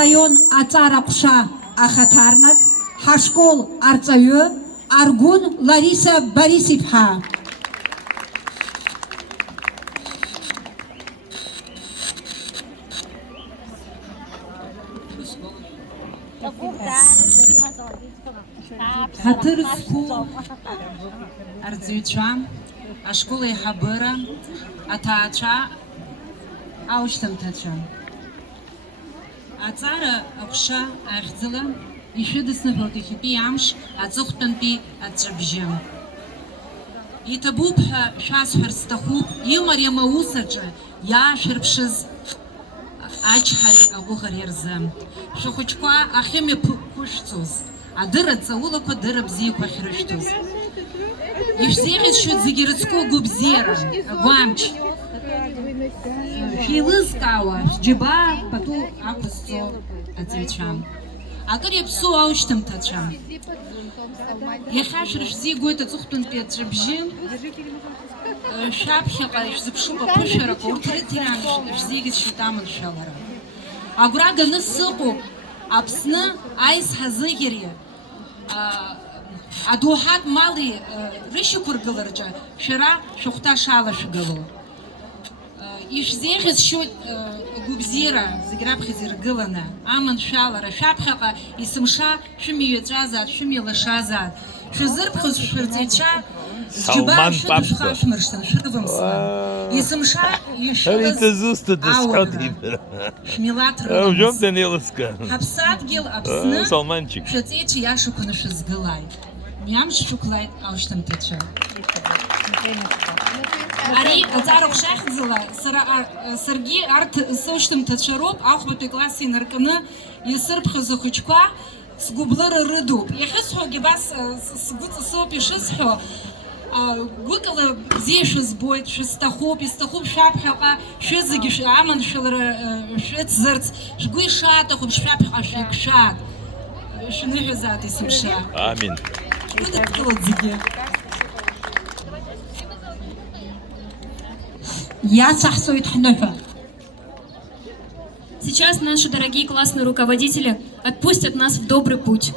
арайон ацара куша ахатарнак, хашкол арцаю, Аргун Лариса Борисовна. Хатырску Ардзюча, а школа и хабыра, а таача, ауштам тача. А цара акша арцела, еще десна волтихипи амш, а цухтанпи отжабжем. И табуб шас херстахуб, юмария маусаджа, я шерпшиз ачхари агухар ерзем. Шохочква ахеме пушцуз. А дыра цаулаква дыра бзиква хирыштуз. И всех еще загирецко губзера, гуамч. Хилызкава, джиба, пату акусцо отвечам. А как псу аучтам тачам. Я хашрыш зигует отцухтун петребжин. Шапхеqa ишзыԥшуп аԥышәарақәа урҭ рыҭиран ишзигаз шьатамын шәалара. Агәра ганы сыҟоуп Аԥсны аизҳа зыӷьари адоуҳатә мали рышьақәыргылараҿы шәара шәыхәҭа шалашәгылоу. Ишәзеиӷьасшьоит гәыбзиара зегь раԥхьаӡа иргыланы, аманшәалара, шәаԥхьаҟа есымша шәымиҩаҵәазаат, шәымилашазаат, шәазырԥхьоз шәырҵаҩцәа Салман папка. Есымша Это зуста досходит. шәмилаҭ Жом рыламыз. Даниловска. Ҳаԥсадгьыл Аԥсны Салманчик. шәаҵеицәа иашақәаны шәызгылааит. Мҩамш шәықәлааит аушьҭымҭацәа. Ари аҵара ҟәшаӷьӡала саргьы арҭ сышьҭымҭацәа роуп, ахәбатәи класс инаркны исырԥхьоз ахәыҷқәа сгәыблыра рыдуп. Иахьысҳәогьы бас сгәы ҵысоуп ишысҳәо. Гәыкала бзиа шәызбоит, шәысҭахуп, исҭахуп шәаԥхьаҟа шәызегьы аманшәалара шәыцзарц, шәгәы ишаҭахуп шәаԥхьаҟа шәеиқәшәаат. Шәныҳәазаат есымша. Амин. Шәгәыдыԥкылоит зегьы. Иацаҳҵоит ҳныҳәа. Сейчас наши дорогие классные руководители отпустят нас в добрый путь.